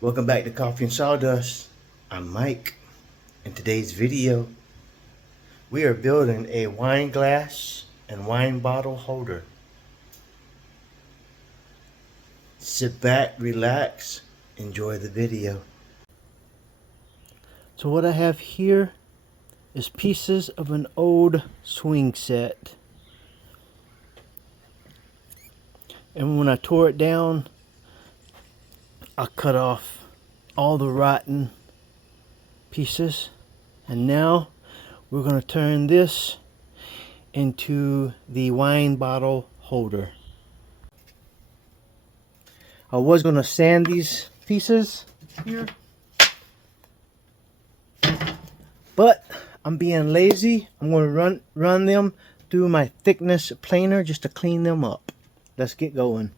Welcome back to Coffee and Sawdust. I'm Mike. In today's video, we are building a wine glass and wine bottle holder. Sit back, relax, enjoy the video. So what I have here is pieces of an old swing set. And when I tore it down, I cut off all the rotten pieces, and now we're going to turn this into the wine bottle holder. I was going to sand these pieces here, but I'm being lazy. I'm going to run them through my thickness planer just to clean them up. Let's get going.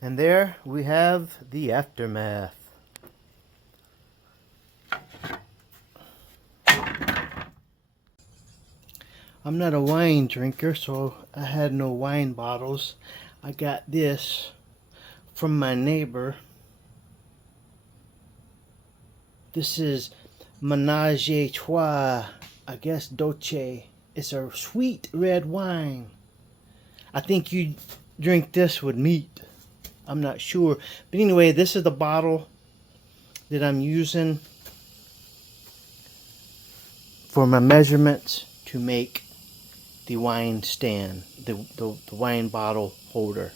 And there we have the aftermath. I'm not a wine drinker, so I had no wine bottles. I got this from my neighbor. This is Ménage à Trois, I guess Dolce. It's a sweet red wine. I think you drink this with meat. I'm not sure. But anyway, this is the bottle that I'm using for my measurements to make the wine stand, the wine bottle holder.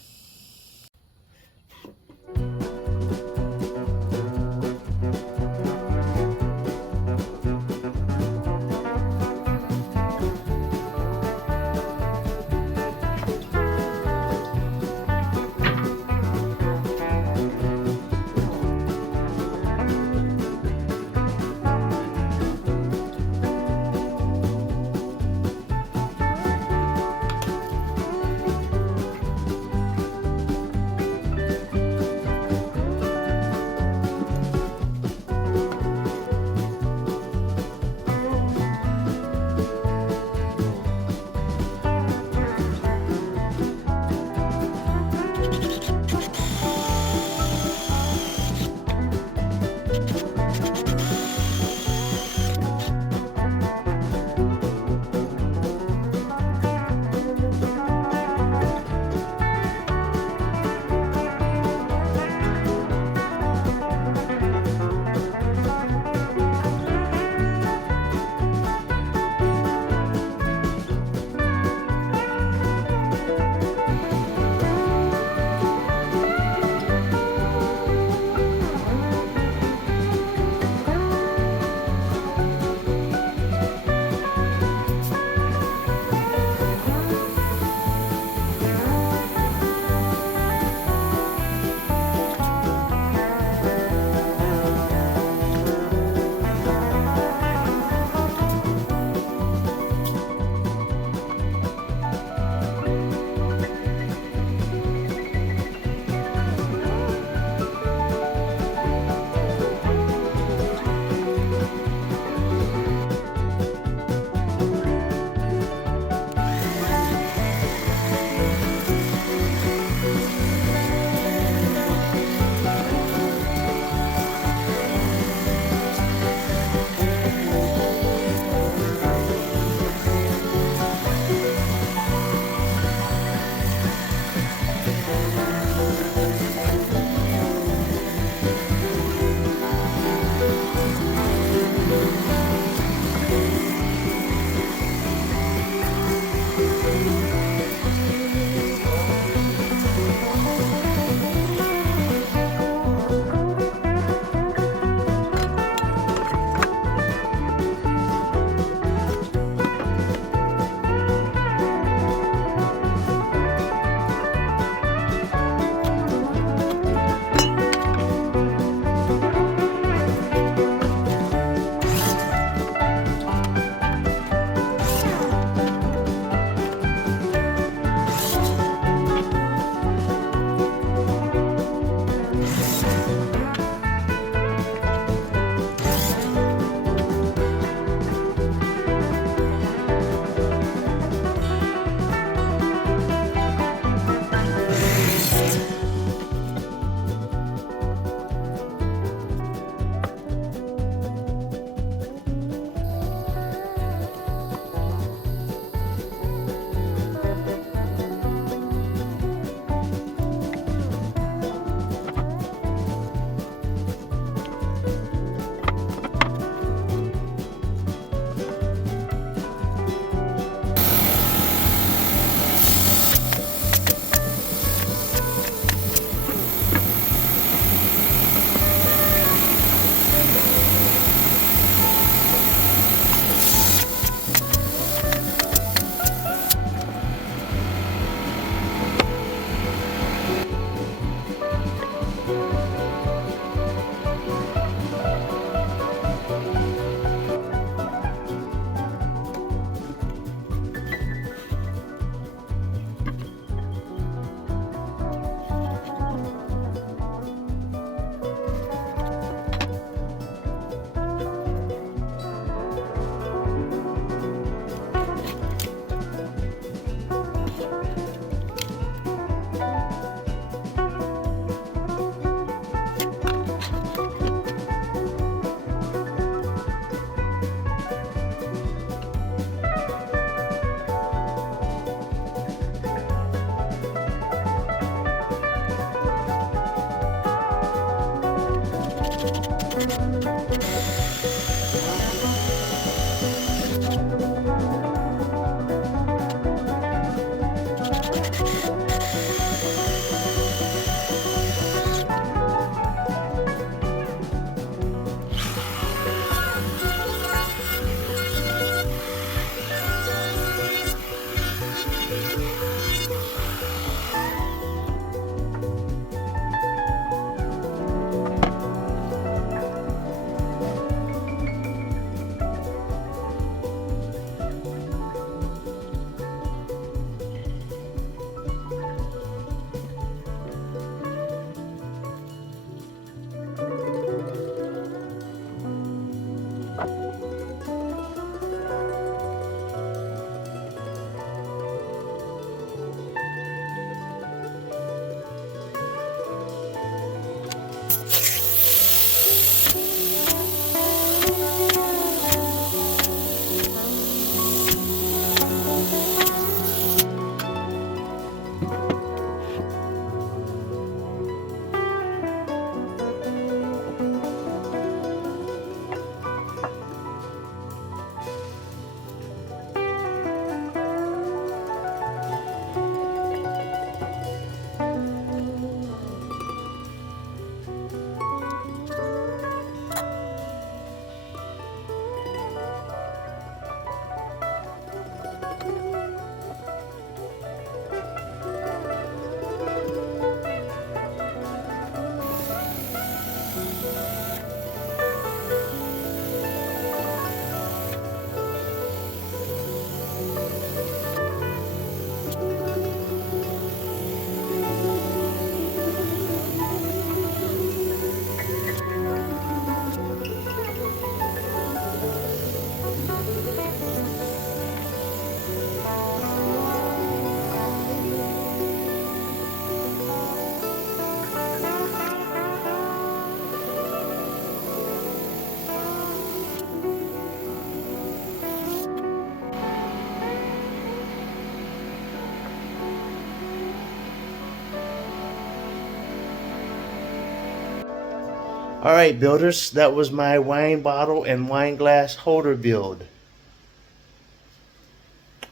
Alright builders, that was my wine bottle and wine glass holder build.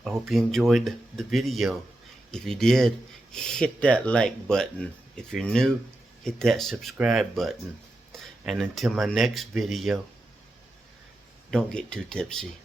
I hope you enjoyed the video. If you did, hit that like button. If you're new, hit that subscribe button. And until my next video, don't get too tipsy.